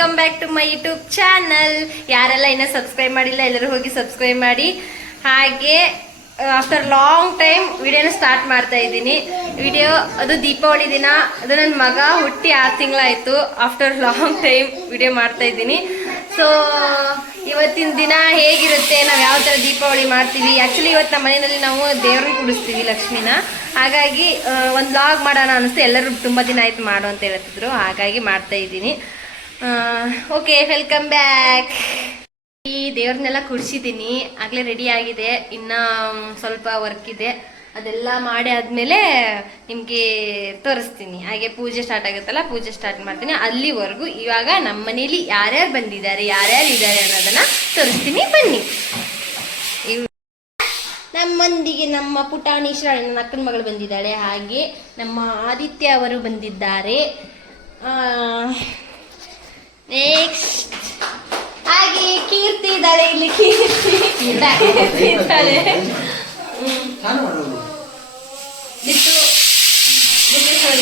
Welcome back to my YouTube channel. ಯಾರೆಲ್ಲ ಇನ್ನೂ subscribe ಮಾಡಿಲ್ಲ ಎಲ್ಲರೂ ಹೋಗಿ ಸಬ್ಸ್ಕ್ರೈಬ್ ಮಾಡಿ. ಹಾಗೆ ಆಫ್ಟರ್ ಲಾಂಗ್ ಟೈಮ್ ವಿಡಿಯೋನ ಸ್ಟಾರ್ಟ್ ಮಾಡ್ತಾ ಇದ್ದೀನಿ. ವಿಡಿಯೋ ಅದು ದೀಪಾವಳಿ ದಿನ, ಅದು ನನ್ನ ಮಗ ಹುಟ್ಟಿ 6 ತಿಂಗಳಾಯಿತು. ಆಫ್ಟರ್ ಲಾಂಗ್ ಟೈಮ್ ವಿಡಿಯೋ ಮಾಡ್ತಾ ಇದ್ದೀನಿ. ಸೊ ಇವತ್ತಿನ ದಿನ ಹೇಗಿರುತ್ತೆ, ನಾವು ಯಾವ ಥರ ದೀಪಾವಳಿ ಮಾಡ್ತೀವಿ. ಆ್ಯಕ್ಚುಲಿ ಇವತ್ತು ನಮ್ಮ ಮನೆಯಲ್ಲಿ ನಾವು ದೇವ್ರನ್ನ ಕೂಡಿಸ್ತೀವಿ, ಲಕ್ಷ್ಮಿನ. ಹಾಗಾಗಿ ಒಂದು ವ್ಲಾಗ್ ಮಾಡೋಣ ಅನಿಸ್ತು. ಎಲ್ಲರೂ ತುಂಬ ದಿನ ಆಯ್ತು ಮಾಡು ಅಂತ ಹೇಳ್ತಿದ್ರು, ಹಾಗಾಗಿ ಮಾಡ್ತಾ ಇದ್ದೀನಿ. Okay, welcome back. ಈ ದೇವ್ರನ್ನೆಲ್ಲ ಕುಡಿಸಿದ್ದೀನಿ, ಆಗಲೇ ರೆಡಿ ಆಗಿದೆ. ಇನ್ನು ಸ್ವಲ್ಪ ವರ್ಕ್ ಇದೆ, ಅದೆಲ್ಲ ಮಾಡಿ ಆದಮೇಲೆ ನಿಮಗೆ ತೋರಿಸ್ತೀನಿ. ಹಾಗೆ ಪೂಜೆ ಸ್ಟಾರ್ಟ್ ಆಗುತ್ತಲ್ಲ, ಪೂಜೆ ಸ್ಟಾರ್ಟ್ ಮಾಡ್ತೀನಿ. ಅಲ್ಲಿವರೆಗೂ ಇವಾಗ ನಮ್ಮ ಮನೇಲಿ ಯಾರ್ಯಾರು ಬಂದಿದ್ದಾರೆ, ಯಾರ್ಯಾರು ಇದ್ದಾರೆ ಅನ್ನೋದನ್ನ ತೋರಿಸ್ತೀನಿ, ಬನ್ನಿ. ನಮ್ಮೊಂದಿಗೆ ನಮ್ಮ ಪುಟಾಣಿ ಶ್ರಾವಣಿ, ನನ್ನ ಅಕ್ಕನ ಮಗಳು ಬಂದಿದ್ದಾಳೆ. ಹಾಗೆ ನಮ್ಮ ಆದಿತ್ಯ ಅವರು ಬಂದಿದ್ದಾರೆ. ನೆಕ್ಸ್ಟ್ ಹಾಗೆ ಕೀರ್ತಿ ಇದ್ದಾಳೆ, ಇಲ್ಲಿ ಕೀರ್ತಿ ಇದ್ದಾಳೆ.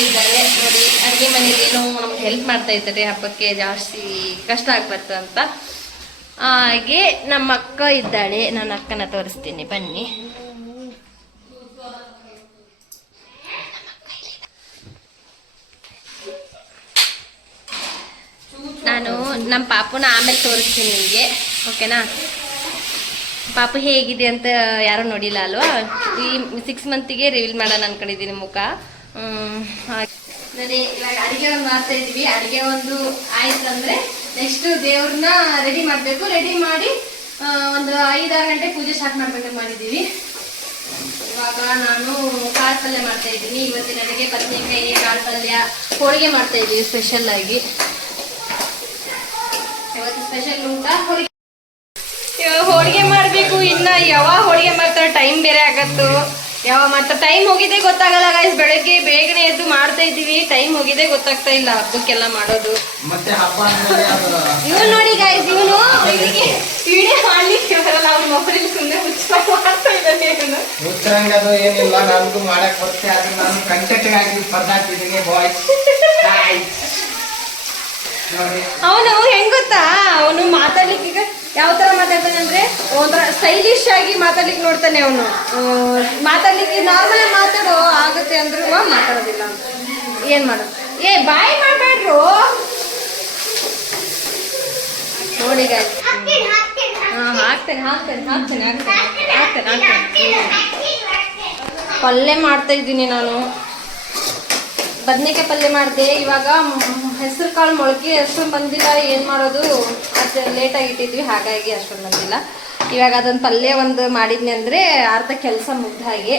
ಇದ್ದಾರೆ ನೋಡಿ, ಅಡುಗೆ ಮನೇಲಿ ಏನೋ ನಮ್ಗೆ ಹೆಲ್ಪ್ ಮಾಡ್ತಾ ಇದ್ದಾರೆ. ಹಬ್ಬಕ್ಕೆ ಜಾಸ್ತಿ ಕಷ್ಟ ಆಗ್ಬಾರ್ದು ಅಂತ. ಹಾಗೆ ನಮ್ಮ ಅಕ್ಕ ಇದ್ದಾಳೆ, ನನ್ನ ಅಕ್ಕನ ತೋರಿಸ್ತೀನಿ, ಬನ್ನಿ. ನಾನು ನಮ್ಮ ಪಾಪುನ ಆಮೇಲೆ ತೋರಿಸ್ತೀನಿ ನಿಮಗೆ, ಓಕೆನಾ? ಪಾಪು ಹೇಗಿದೆ ಅಂತ ಯಾರೂ ನೋಡಿಲ್ಲ ಅಲ್ವಾ? ಈ 6 ಮಂತಿಗೆ ರಿವೀಲ್ ಮಾಡೋಣ ಅನ್ಕೊಂಡಿದ್ದೀನಿ ಮುಖ. ನೋಡಿ, ಇವಾಗ ಅಡುಗೆ ಒಂದು ಮಾಡ್ತಾ ಇದ್ವಿ. ಅಡುಗೆ ಒಂದು ಆಯ್ತು ಅಂದರೆ ನೆಕ್ಸ್ಟ್ ದೇವ್ರನ್ನ ರೆಡಿ ಮಾಡಬೇಕು. ರೆಡಿ ಮಾಡಿ ಒಂದು 5-6 ಗಂಟೆ ಪೂಜೆ ಸ್ಟಾರ್ಟ್ ಮಾಡ್ಬೇಕು ಮಾಡಿದ್ದೀವಿ. ಇವಾಗ ನಾನು ಕಾಳು ಪಲ್ಯ ಮಾಡ್ತಾ ಇದ್ದೀನಿ. ಇವತ್ತಿನ ಅಡುಗೆ ಬದನೆಕಾಯಿ, ಕಾಳು ಪಲ್ಯ, ಹೋಳಿಗೆ ಮಾಡ್ತಾ ಇದ್ದೀವಿ ಸ್ಪೆಷಲ್ ಆಗಿ. ಇವತ್ತು ಸ್ಪೆಷಲ್ ಊಟ ಹೋಳಿಗೆ. ಇವಾಗ ಹೋಳಿಗೆ ಮಾಡಬೇಕು. ಇನ್ನು ಯಾವಾಗ ಹೋಳಿಗೆ ಮಾಡ್ತಾರೆ, ಟೈಮ್ ಬೇರೆ ಆಗತ್ತು. ಯಾವಾಗ ಮಾಡ್ತಾರೆ ಟೈಮ್ ಹೋಗಿದ್ದೆ ಗೊತ್ತಾಗಲ್ಲ ಗೈಸ್. ಬೆಳಗ್ಗೆ ಬೇಗನೆ ಎದ್ದು ಮಾಡ್ತಾ ಇದ್ದೀವಿ, ಟೈಮ್ ಹೋಗಿದ್ದೆ ಗೊತ್ತಾಗ್ತಾ ಇಲ್ಲ ಹಬ್ಬಕ್ಕೆಲ್ಲ ಮಾಡೋದು. ಇವನು ನೋಡಿ ಗೈಸ್, ಇವನು ಇದಕ್ಕೆ ವಿಡಿಯೋ ಮಾಡ್ಲಿಕ್ಕೆ ಬರಲ್ಲ, ಅವ್ನ ಮೊಬೈಲ್ ಸುಮ್ಮನೆ ಮಾಡ್ತಾ ಇದ್ದಾನೆ. ಏನಿಲ್ಲ, ನನ್ಗೂ ಮಾಡಕ್ ಬರುತ್ತೆ. ಅದು ನಾನು ಕಂಟೆಂಟ್ ಆಗಿ ಬರ್ದಾಕ್ತಿದ್ದೀನಿ ಬಾಯ್ಸ್. ಅವನು ಹೆಂಗ್ ಗೊತ್ತಾ, ಅವನು ಮಾತಾಡ್ಲಿಕ್ಕೆ ಈಗ ಯಾವ ತರ ಮಾತಾಡ್ತಾನೆ ಅಂದ್ರೆ ಒಂಥರ ಸ್ಟೈಲಿಶ್ ಆಗಿ ಮಾತಾಡ್ಲಿಕ್ಕೆ ನೋಡ್ತಾನೆ. ಅವನು ಮಾತಾಡ್ಲಿಕ್ಕೆ ನಾರ್ಮಲ್ ಆಗಿ ಮಾತಾಡೋ ಆಗುತ್ತೆ ಅಂದ್ರೂ ಮಾತಾಡೋದಿಲ್ಲ. ಏನ್ ಮಾಡೋದು, ಬಾಯ್ ಮಾಡ್ಬೇಡ್ರು ನೋಡಿ ಗಾಯ್. ಹಾಕ್ತೇನೆ. ಪಲ್ಯ ಮಾಡ್ತಾ ಇದ್ದೀನಿ ನಾನು. ಬದನೆಕಾಯಿ ಪಲ್ಯ ಮಾಡಿದೆ. ಇವಾಗ ಹೆಸರು ಕಾಳು ಮೊಳಕೆ ಅಷ್ಟೊಂದು ಬಂದಿಲ್ಲ, ಏನು ಮಾಡೋದು, ಅದು ಲೇಟಾಗಿ ಇಟ್ಟಿದ್ವಿ, ಹಾಗಾಗಿ ಅಷ್ಟೊಂದು ಬಂದಿಲ್ಲ. ಇವಾಗ ಅದೊಂದು ಪಲ್ಯ ಒಂದು ಮಾಡಿದ್ನಿ ಅಂದರೆ ಅರ್ಧ ಕೆಲಸ ಮುಗ್ದ ಹಾಗೆ.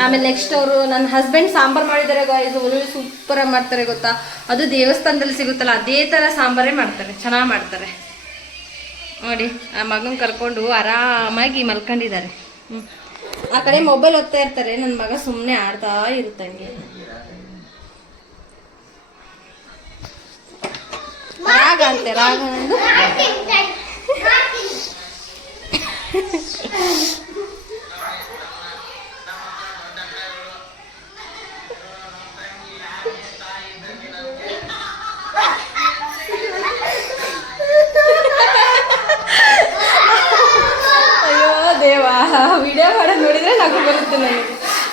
ಆಮೇಲೆ ನೆಕ್ಸ್ಟ್ ಅವರು ನನ್ನ ಹಸ್ಬೆಂಡ್ ಸಾಂಬಾರು ಮಾಡಿದ್ದಾರೆ ಗಾಯ್ಸ್, ಒಳ್ಳೆ ಸೂಪರಾಗಿ ಮಾಡ್ತಾರೆ ಗೊತ್ತಾ. ಅದು ದೇವಸ್ಥಾನದಲ್ಲಿ ಸಿಗುತ್ತಲ್ಲ ಅದೇ ಥರ ಸಾಂಬಾರೇ ಮಾಡ್ತಾರೆ, ಚೆನ್ನಾಗಿ ಮಾಡ್ತಾರೆ ನೋಡಿ. ಆ ಮಗನ ಕರ್ಕೊಂಡು ಆರಾಮಾಗಿ ಮಲ್ಕೊಂಡಿದ್ದಾರೆ. ಆ ಕಡೆ ಮೊಬೈಲ್ ಓದ್ತಾ ಇರ್ತಾರೆ, ನನ್ನ ಮಗ ಸುಮ್ಮನೆ ಆಡ್ತಾ ಇರುತ್ತಂಗೆ. ರಾಗ ಅಂತೆ, ರಾಗ ನಂದು. ಅಯ್ಯೋ ದೇವಾ, ವಿಡಿಯೋ ಮಾಡೋದು ನೋಡಿದ್ರೆ ನಗು ಬರುತ್ತೆ ನನಗೆ.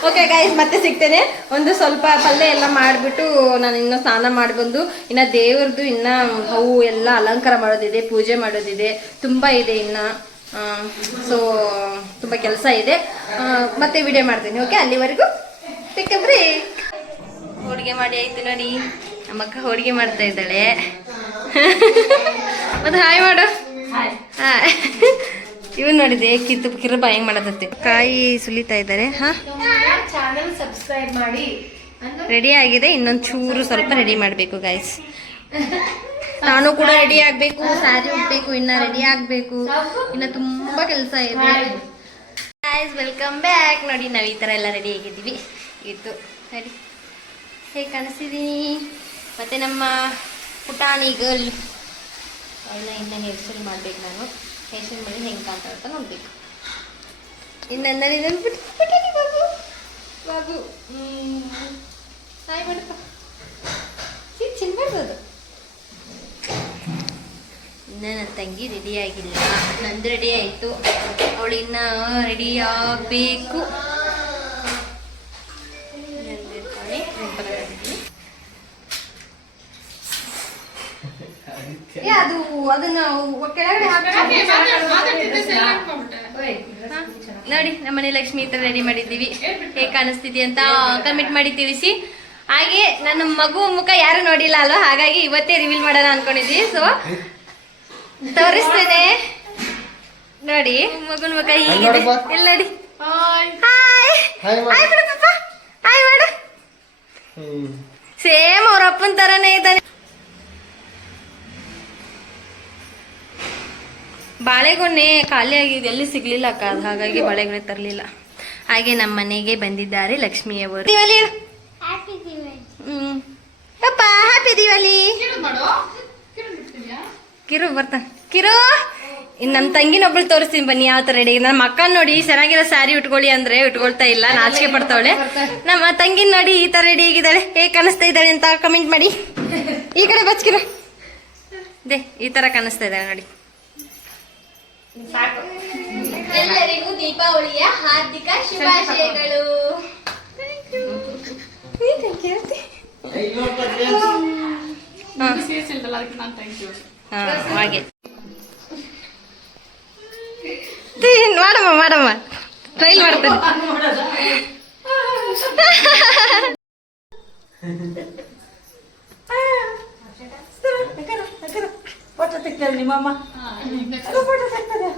ಓಕೆ ಗೈಸ್, ಮತ್ತೆ ಸಿಗ್ತೇನೆ. ಒಂದು ಸ್ವಲ್ಪ ಪಲ್ಯ ಎಲ್ಲ ಮಾಡಿಬಿಟ್ಟು ನಾನು ಇನ್ನೂ ಸ್ನಾನ ಮಾಡಿ ಬಂದು ಇನ್ನು ದೇವ್ರದ್ದು ಇನ್ನು ಹೂವು ಎಲ್ಲ ಅಲಂಕಾರ ಮಾಡೋದಿದೆ, ಪೂಜೆ ಮಾಡೋದಿದೆ, ತುಂಬ ಇದೆ ಇನ್ನು. ಸೊ ತುಂಬ ಕೆಲಸ ಇದೆ. ಮತ್ತೆ ವಿಡಿಯೋ ಮಾಡ್ತೀನಿ, ಓಕೆ? ಅಲ್ಲಿವರೆಗೂ ಟೇಕ್ ಎ ಬ್ರೇಕ್. ಹೋಳಿಗೆ ಮಾಡಿ ಆಯ್ತು ನೋಡಿ, ನಮ್ಮಕ್ಕ ಹೋಳಿಗೆ ಮಾಡ್ತಾ ಇದ್ದಾಳೆ. ಮತ್ತೆ ಹಾಯ್ ಮಾಡು. ಹಾಯ್. ಇವನ್ ನೋಡಿದೆ ಕಿರ್ಬ ಹೆಂಗ್ ಮಾಡತ್ತೆ, ಕಾಯಿ ಸುಲಿತಾ ಇದ್ದಾರೆ. ಚಾನಲ್ ಸಬ್ಸ್ಕ್ರೈಬ್ ಮಾಡಿ. ರೆಡಿ ಆಗಿದೆ, ಇನ್ನೊಂದು ಚೂರು ಸ್ವಲ್ಪ ರೆಡಿ ಮಾಡಬೇಕು ಗೈಸ್. ನಾನು ಕೂಡ ರೆಡಿ ಆಗಬೇಕು, ಸ್ಯಾರಿ ಉಟ್ಬೇಕು, ಇನ್ನು ರೆಡಿ ಆಗಬೇಕು, ಇನ್ನು ತುಂಬ ಕೆಲಸ ಇದೆ ಗೈಸ್. Welcome back. ನೋಡಿ, ನಾವು ಈ ಥರ ಎಲ್ಲ ರೆಡಿ ಆಗಿದ್ದೀವಿ. ಇತ್ತು ಸರಿ, ಹೇಗೆ ಕಾಣಿಸ್ತಿದ್ದೀನಿ. ಮತ್ತು ನಮ್ಮ ಪುಟಾಣಿ ಗರ್ಲ್, ಅವಳನ್ನ ಇನ್ನು ಹೇರ್ ಸ್ಟೈಲ್ ಮಾಡಬೇಕು. ನಾನು ಹೇರ್ ಸ್ಟೈಲ್ ಮಾಡಿ ಹೆಂಗೆ ಕಾಣ್ತಾ ಅಂತ ನೋಡಬೇಕು. ಇನ್ನೊಂದು ಪುಟಾಣಿ ಬಾಬು ಹಾಯ್ ಮಾಡಪ್ಪ. ಚಿನ್ಬಾರ್ದು ಅದು. ನನ್ನ ತಂಗಿ ರೆಡಿ ಆಗಿಲ್ಲ, ನಂದು ರೆಡಿ ಆಯಿತು, ಅವಳಿನ್ನ ರೆಡಿ ಆಗಬೇಕು. ಅದು ಅದನ್ನ ಕೆಳಗಡೆ ನೋಡಿ, ನಮ್ಮನೆ ಲಕ್ಷ್ಮಿ ಈ ಥರ ರೆಡಿ ಮಾಡಿದ್ದೀವಿ. ಹೇಗೆ ಕಾಣಿಸ್ತಿದ್ವಿ ಅಂತ ಕಮೆಂಟ್ ಮಾಡಿ ತಿಳಿಸಿ. ಹಾಗೆ ನನ್ನ ಮಗು ಮುಖ ಯಾರು ನೋಡಿಲ್ಲ ಅಲ್ವಾ, ಹಾಗಾಗಿ ಇವತ್ತೇ ರಿವೀಲ್ ಮಾಡೋಣ ಅನ್ಕೊಂಡಿದ್ವಿ. ಸೊ ತೋರಿಸ್ತೇನೆ ನೋಡಿ, ಮಗುನ ಮುಖ ಹೀಗಿದೆ. ಎಲ್ಲ ನೋಡಿ, ಹಾಯ್ ಹಾಯ್ ಮಾಡು ಪಾಪ, ಹಾಯ್ ಮಾಡು. ಸೇಮ್ ಅವ್ರ ಅಪ್ಪನ ತರನೇ ಇದ್ದಾನೆ. ಬಾಳೆಗೊನೆ ಖಾಲಿ ಆಗಿದೆ, ಎಲ್ಲಿ ಸಿಗ್ಲಿಲ್ಲ ಅಕ್ಕ, ಅದು ಹಾಗಾಗಿ ಬಾಳೆಗೊನೆ ತರಲಿಲ್ಲ. ಹಾಗೆ ನಮ್ಮ ಮನೆಗೆ ಬಂದಿದ್ದಾರೆ ಲಕ್ಷ್ಮಿಯವರು. ದಿವಾಲಿ ಪಾಪ, ಹ್ಯಾಪಿ ದಿವಾಲಿ. ಕಿರು ಬರ್ತಾನೆ, ಕಿರು. ಇನ್ನು ನಮ್ಮ ತಂಗಿನೊಬ್ಳು ತೋರಿಸ್ತೀನಿ ಬನ್ನಿ ಯಾವ ಥರ ರೆಡಿ. ನಮ್ಮ ಅಕ್ಕ ನೋಡಿ ಚೆನ್ನಾಗಿರೋ ಸ್ಯಾರಿ ಉಟ್ಕೊಳ್ಳಿ ಅಂದ್ರೆ ಉಟ್ಕೊಳ್ತಾ ಇಲ್ಲ, ನಾಚಿಕೆ ಪಡ್ತಾವಳೆ. ನಮ್ಮ ತಂಗಿನ ನೋಡಿ ಈ ಥರ ರೆಡಿ ಆಗಿದ್ದಾಳೆ, ಹೇಗೆ ಕಾಣಿಸ್ತಾ ಇದ್ದಾಳೆ ಅಂತ ಕಮೆಂಟ್ ಮಾಡಿ. ಈ ಕಡೆ ಬಚ್ಕಿರ ದೇ, ಈ ಥರ ಕಾಣಿಸ್ತಾ ಇದ್ದಾಳೆ ನೋಡಿ. ಎಲ್ಲರಿಗೂ ದೀಪಾವಳಿಯ ಹಾರ್ದಿಕ ಶುಭಾಶಯಗಳು. ಹಾಗೆ ಮಾಡಮ್ಮ ಮಾಡಮ್ಮ, ಟ್ರೈಲ್ ಮಾಡ್ತೇನೆ. ಫೋಟೋ ತೆಗ್ತಾರೆ ನಿಮ್ಮಮ್ಮ, ಫೋಟೋ ತೆಗ್ತಾರೆ.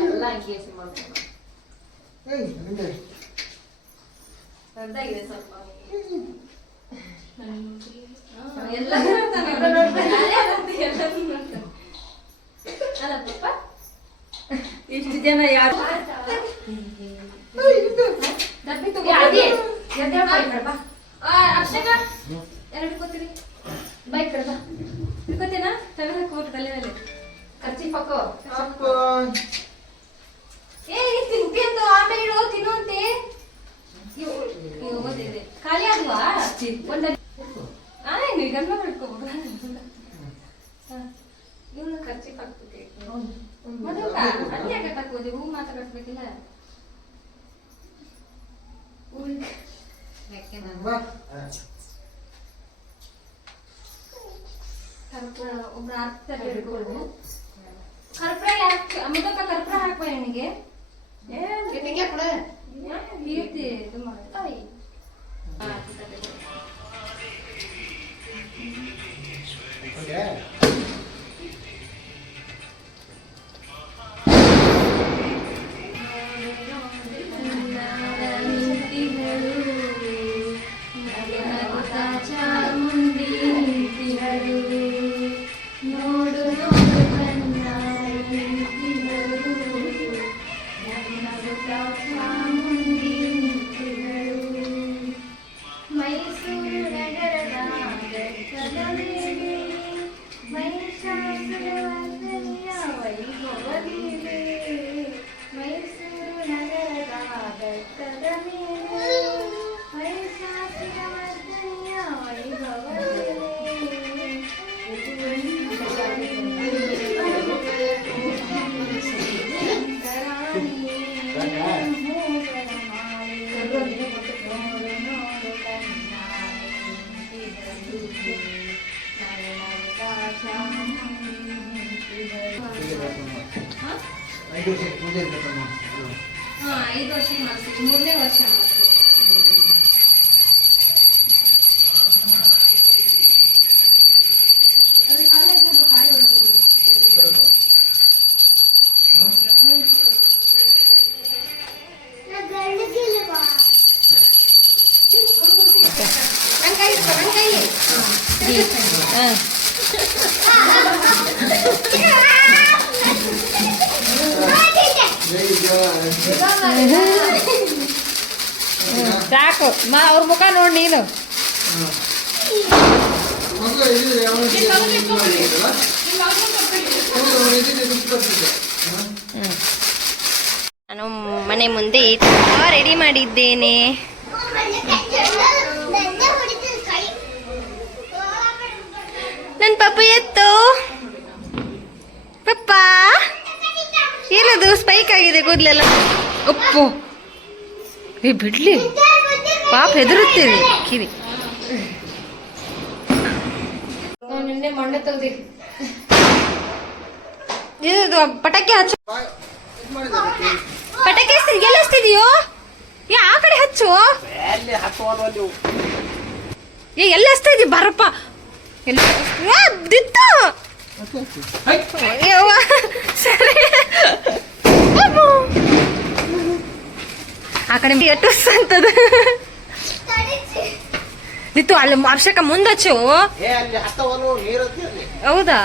ಎಲ್ಲ ಕೇಸಿ ಮಾಡ್ಕೊಂಡು ದೊಡ್ಡದಾಗಿದೆ ಸ್ವಲ್ಪ. ಎಲ್ಲ ಅಲ್ಲ ಪಾಪ, ಇಷ್ಟು ಜನ ಯಾರು ಅಕ್ಷಕ ಎರಡು ಇಟ್ಕೋತೀರಿ, ಬೈಕ್ ಕಡ್ದ ಇಟ್ಕೋತೀನಾ, ತಲೆ ಹಾಕೋಬಿಟ್ಟು ತಲೆ ಮೇಲೆ ಖರ್ಚಿ ಪಕ್ಕೋ. ಏ ತಿಂತು ಆಮೇಲೆ ಇಡು, ತಿನ್ನುವಂತೆ. ಖಾಲಿ ಆದ್ವಾ ಒಂದ ಗಂಡ ಹಿಡ್ಕೋಬಹುದು. ಇವನು ಖರ್ಚಿ ಹಾಕ್ಬೇಕು, ಅಲ್ಲಿ ಯಾಕೆ ಹಾಕೋದು, ಹೂ ಮಾತ್ರ ಕಟ್ಬೇಕಿಲ್ಲ. ಒಬ್ರು ಹಾಕ್ತಾರೆ ಹಿಡ್ಕೊಂಡು. ಕರ್ಪೂರ ಯಾಕೆ ಅಮೃತಕ್ಕ ಕರ್ಪೂರ ಹಾಕ್ಬ ನನಗೆ ಇದು ಮಾಡ್ತಾರೆ. ಹಾ, 5 ವರ್ಷಕ್ಕೆ ಮಾಡಿಸ್ತೀವಿ, 3ನೇ ವರ್ಷ ಮಾಡ್ತೀವಿ. ಅದು ಕಾಲ ಕಾಯಿ ಹೊಡ್ತೀವಿ. ನನ್ನ ಕೈ ಇಟ್ಕೊ, ನನ್ನ ಕೈ. ಸಾಕು ಅವ್ರ ಮುಖ ನೋಡಿ ನೀನು. ನಾನು ಮನೆ ಮುಂದೆ ಈ ತರ ರೆಡಿ ಮಾಡಿದ್ದೇನೆ. ನನ್ ಪಪ್ಪ ಎತ್ತು ಪಪ್ಪ ಏನದು ಸ್ಪೈಕ್ ಆಗಿದೆ ಕೂದಲೆಲ್ಲ. ಅಪ್ಪು ಏ ಬಿಡ್ಲಿ ಪಾಪ ಹೆದರುತ್ತೀರಿ ಕಿವಿ. ನಿನ್ನೆ ಮಣ್ಣೆ ತೆಗ್ದಿ ಇದು ಪಟಾಕಿ ಹಚ್ಚು. ಪಟಾಕಿ ಎಲ್ಲ ಹಚ್ತಿದೀಯೋ? ಆ ಕಡೆ ಹಚ್ಚು. ಎಲ್ಲ ಹಚ್ತಾ ಇದೀವಿ ಬರಪ್ಪ. ದಿತ್ತು ಸರಿ ಆ ಕಡೆ ಎಟ್ಟು ಅಂತದ ದಿತ್ತು ಅಲ್ಲಿ ವರ್ಷಕ್ಕ ಮುಂದಚ್ಚು. ಹೌದಾ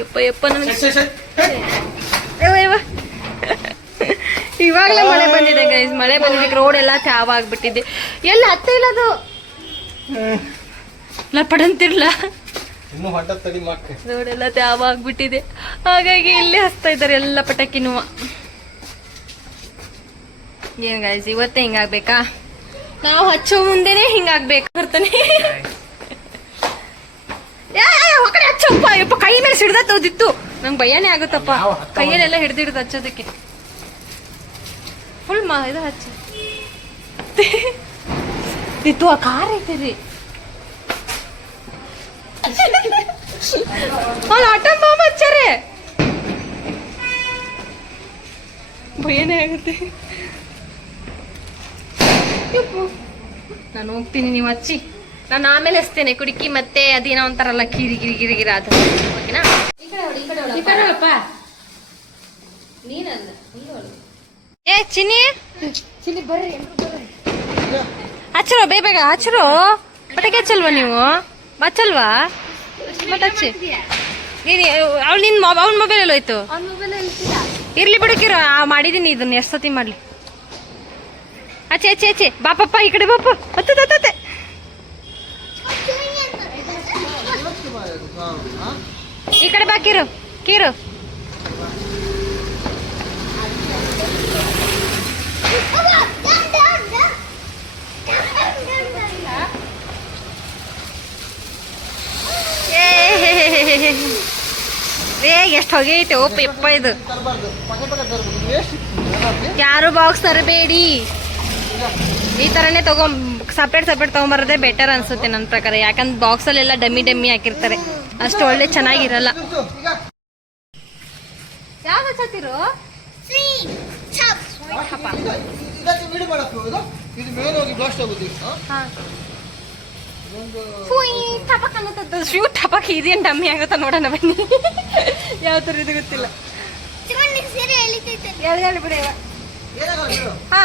ಯಪ್ಪ ಯಪ್ಪ ನನಗೆ ಇವಾಗಲೇ ಮಳೆ ಬಂದಿದೆ ಗೈಸ್. ಮಳೆ ಬಂದಿದ್ದಕ್ಕೆ ರೋಡ್ ಎಲ್ಲ ತ್ಯಾವ ಆಗ್ಬಿಟ್ಟಿದೆ. ಎಲ್ಲ ಹತ್ತ ಇಲ್ಲ ಅದು ಲಪಡಂತಿರ್ಲ ರೋಡ್ ಎಲ್ಲ ತ್ಯಾವ ಆಗ್ಬಿಟ್ಟಿದೆ. ಹಾಗಾಗಿ ಇಲ್ಲೇ ಹಚ್ತಾ ಇದ್ದಾರೆ ಎಲ್ಲ ಪಟಾಕಿನೂ. ಏನ್ ಗೈಸ್ ಇವತ್ತೇ ಹಿಂಗಾಗ್ಬೇಕಾ? ನಾವು ಹಚ್ಚೋ ಮುಂದೆನೆ ಹಿಂಗಾಗ್ಬೇಕು ಬರ್ತಾನೆ. ಕಡೆ ಹಚ್ಚಪ್ಪ ಯಪ್ಪ ಕೈ ಮೇಲೆ ಸಿಡ್ದ ತೋದಿತ್ತು. ನಂಗೆ ಭಯನೇ ಆಗುತ್ತಪ್ಪ ಕೈಯಲ್ಲೆಲ್ಲ ಹಿಡ್ದು ಹಚ್ಚೋದಕ್ಕೆ. ಫುಲ್ ಇದು ಹಚ್ಚ ಇತ್ತು ಆ ಕಾರ್ ಐತಿರಿ. ಆಟ ಮಾಮ ಹಚ್ಚಾರೆ ಭಯನೇ ಆಗುತ್ತೆ. ನಾನು ಹೋಗ್ತೀನಿ ನೀವು ಹಚ್ಚಿ. ನಾನು ಆಮೇಲೆ ಹಚ್ತೇನೆ ಕುಡುಕಿ ಮತ್ತೆ ಅದೇನೋ ಅಂತಾರಲ್ಲ ಕಿರಿ ಗಿರಿ ಗಿರಿ ಗಿರ ಅದು ಓಕೆನಾ? ಈ ಕಡೆ ಹೊಳಪ್ಪ ನೀನಲ್ಲ ಏ ಚಿನ್ನಿ ಚಿನ್ನಿ ಬರ್ರಿ ಹಚ್ಚರೋ ಬೇಗ ಹಚ್ಚರೋ. ಪಟಾಕಿ ಹಚ್ಚಲ್ವಾ ನೀವು? ಹಚ್ಚಲ್ವಾ? ಮತ್ತೆ ಹಚ್ಚಿ. ಅವಳು ನಿನ್ ಅವ್ನ ಮೊಬೈಲ್ ಎಲ್ಲ ಹೋಯ್ತು. ಇರ್ಲಿ ಬಿಡಕಿರೋ ಮಾಡಿದೀನಿ ಇದನ್ನ ಎಷ್ಟು ಸತಿ ಮಾಡ್ಲಿ. ಆಚೆ ಆಚೆ ಆಚೆ ಬಾಪಪ್ಪ ಈ ಕಡೆ ಬಾಪ ಹತ್ತತ್ತೆ. ಈ ಕಡೆ ಬಾ ಕಿರು ಕಿರು. ಎಷ್ಟು ಹೊಗೈತೆ ಓ ಪೆಪ್ಪ ಇದು. ಯಾರು ಬಾಕ್ಸ್ ತರಬೇಡಿ. ಈ ತರನೇ ಸಪ್ರೇಟ್ ತಗೊಂಬರೋದೇ ಬೆಟರ್ ಅನ್ಸುತ್ತೆ ನನ್ನ ಪ್ರಕಾರ. ಯಾಕಂದ್ರೆ ಬಾಕ್ಸ್ ಅಲ್ಲೆಲ್ಲ ಡಮ್ಮಿ ಹಾಕಿರ್ತಾರೆ, ಅಷ್ಟು ಒಳ್ಳೆ ಚೆನ್ನಾಗಿರಲ್ಲ. ಯಾವ್ದು ಹಚ್ಚತಿರು? ಟಪಕ್ ಇದೇನ್ ಡಮ್ಮಿ ಆಗುತ್ತ ನೋಡೋಣ ಬನ್ನಿ. ಯಾವ ತರ ಇದು ಗೊತ್ತಿಲ್ಲ. ಹೇಳಿ ಬಿಡಿ. ಹಾ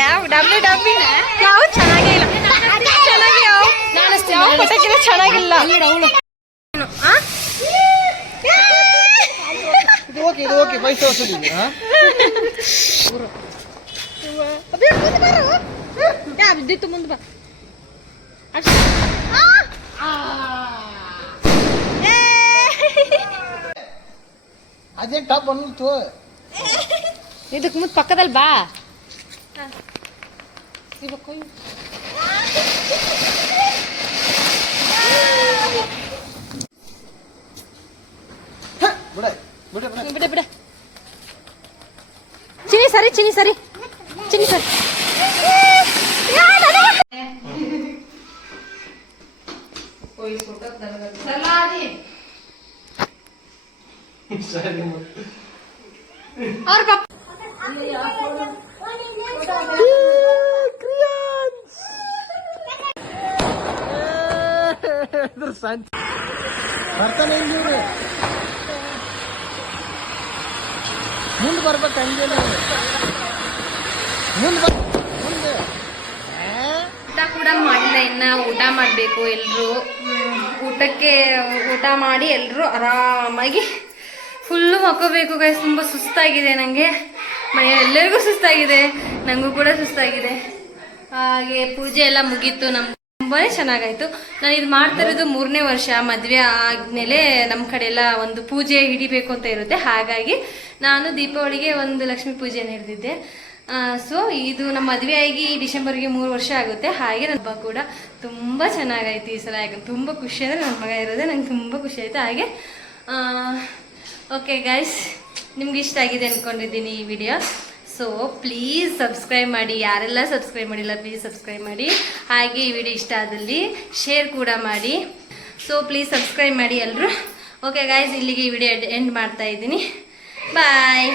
ಯಾವ ಡಬ್ಬಿ ಡಬ್ಬಿ ಯಾವ ಚೆನ್ನಾಗಿಲ್ಲ. ಯಾವ ಪಟಾಕಿನ ಚೆನ್ನಾಗಿಲ್ಲ. ಬಿದ್ದಿತ್ತು ಮುಂದೆ ಬಾ. ಅದೇನ್ ಟಾಪ್ ಬಂತು ಇದಕ್ಕೆ ಮುಂದೆ ಪಕ್ಕದಲ್ಲಿ ಬಾ. ಬಿಡ ಬಿಡ ಚಿನಿ ಸರಿ ಚಿನಿ ಸರಿ ಚಿನಿ ಸರಿ. और कब ಬರ್ತಾನೆ ಇವ್ರು ಮುಂದೆ ಬರ್ಬೇಕು. ಹಂಗೆ ಮುಂದೆ ಊಟ ಕೂಡ ಮಾಡಿಲ್ಲ ಇನ್ನ. ಊಟ ಮಾಡಬೇಕು ಎಲ್ರು. ಊಟ ಮಾಡಿ ಎಲ್ರು ಆರಾಮಾಗಿ ಫುಲ್ಲು ಮಕ್ಕೋಬೇಕು ಗೈಸ್. ತುಂಬ ಸುಸ್ತಾಗಿದೆ ನನಗೆ. ಮನೆಯೆಲ್ಲರಿಗೂ ಸುಸ್ತಾಗಿದೆ, ನನಗೂ ಕೂಡ ಸುಸ್ತಾಗಿದೆ. ಹಾಗೆ ಪೂಜೆ ಎಲ್ಲ ಮುಗೀತು. ನಮ್ಮ ತುಂಬಾ ಚೆನ್ನಾಗಾಯ್ತು. ನಾನು ಇದು ಮಾಡ್ತಾ ಇರೋದು 3ನೇ ವರ್ಷ. ಮದುವೆ ಆದ್ಮೇಲೆ ನಮ್ಮ ಕಡೆ ಎಲ್ಲ ಒಂದು ಪೂಜೆ ಹಿಡಿಬೇಕು ಅಂತ ಇರುತ್ತೆ, ಹಾಗಾಗಿ ನಾನು ದೀಪಾವಳಿಗೆ ಒಂದು ಲಕ್ಷ್ಮೀ ಪೂಜೆನ ಹಿಡಿದಿದ್ದೆ. ಸೊ ಇದು ನಮ್ಮ ಮದುವೆ ಆಗಿ ಡಿಸೆಂಬರ್ಗೆ 3 ವರ್ಷ ಆಗುತ್ತೆ. ಹಾಗೆ ನನ್ನ ಹಬ್ಬ ಕೂಡ ತುಂಬ ಚೆನ್ನಾಗಾಯ್ತು ಈ ಸಲ. ಯಾಕಂದ್ರೆ ತುಂಬ ಖುಷಿ ಅಂದರೆ ನನ್ನ ಮಗ ಇರೋದೇ ನಂಗೆ ತುಂಬ ಖುಷಿ ಆಯಿತು. ಹಾಗೆ ಓಕೆ ಗೈಸ್, ನಿಮ್ಗೆ ಇಷ್ಟ ಆಗಿದೆ ಅಂದ್ಕೊಂಡಿದ್ದೀನಿ ಈ ವಿಡಿಯೋ. ಸೊ ಪ್ಲೀಸ್ ಸಬ್ಸ್ಕ್ರೈಬ್ ಮಾಡಿ. ಯಾರೆಲ್ಲ ಸಬ್ಸ್ಕ್ರೈಬ್ ಮಾಡಿಲ್ಲ ಪ್ಲೀಸ್ ಸಬ್ಸ್ಕ್ರೈಬ್ ಮಾಡಿ. ಹಾಗೆ ಈ ವಿಡಿಯೋ ಇಷ್ಟ ಆದಲ್ಲಿ ಶೇರ್ ಕೂಡ ಮಾಡಿ. ಸೊ ಪ್ಲೀಸ್ ಸಬ್ಸ್ಕ್ರೈಬ್ ಮಾಡಿ ಎಲ್ಲರೂ. ಓಕೆ ಗೈಸ್, ಇಲ್ಲಿಗೆ ಈ ವಿಡಿಯೋ ಎಂಡ್ ಮಾಡ್ತಾ ಇದ್ದೀನಿ. ಬಾಯ್.